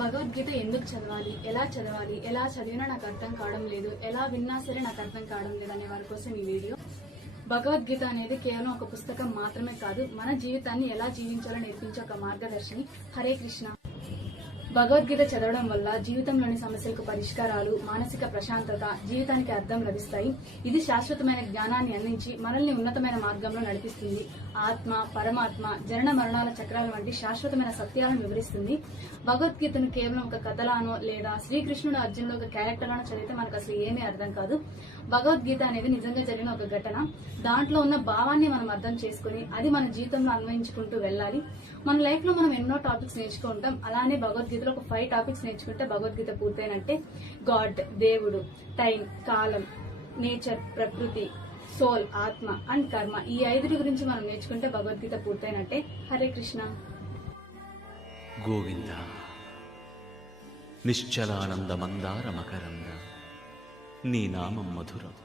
భగవద్గీత ఎందుకు చదవాలి, ఎలా చదివినా నాకు అర్థం కావడం లేదు, ఎలా విన్నా సరే నాకు అర్థం కావడం లేదు అనే వారి కోసం ఈ వీడియో. భగవద్గీత అనేది కేవలం ఒక పుస్తకం మాత్రమే కాదు, మన జీవితాన్ని ఎలా జీవించాలో నేర్పించే ఒక మార్గదర్శిని. హరే కృష్ణ. భగవద్గీత చదవడం వల్ల జీవితంలోని సమస్యలకు పరిష్కారాలు, మానసిక ప్రశాంతత, జీవితానికి అర్థం లభిస్తాయి. ఇది శాశ్వతమైన జ్ఞానాన్ని అందించి మనల్ని ఉన్నతమైన మార్గంలో నడిపిస్తుంది. ఆత్మ, పరమాత్మ, జనన మరణాల చక్రాల వంటి శాశ్వతమైన సత్యాలను వివరిస్తుంది. భగవద్గీతను కేవలం ఒక కథలానో లేదా శ్రీకృష్ణుడు అర్జునుడు ఒక క్యారెక్టర్లానో చదివితే మనకు అసలు ఏమీ అర్థం కాదు. భగవద్గీత అనేది నిజంగా జరిగిన ఒక ఘటన. దాంట్లో ఉన్న భావాన్ని మనం అర్థం చేసుకుని అది మన జీవితంలో అన్వయించుకుంటూ వెళ్ళాలి. మన లైఫ్ లో మనం ఎన్నో టాపిక్స్ నేర్చుకుంటాం. అలానే భగవద్గీతలో ఒక 5 టాపిక్స్ నేర్చుకుంటే భగవద్గీత పూర్తయినట్టే. గాడ్, దేవుడు, టైం, కాలం, నేచర్, ప్రకృతి, సోల్, ఆత్మ అండ్ కర్మ, ఈ 5 గురించి మనం నేర్చుకుంటే భగవద్గీత పూర్తయినట్టే. హరే కృష్ణ. గోవింద నిశ్చలానంద మందార మకరంద, నీ నామం మధురం.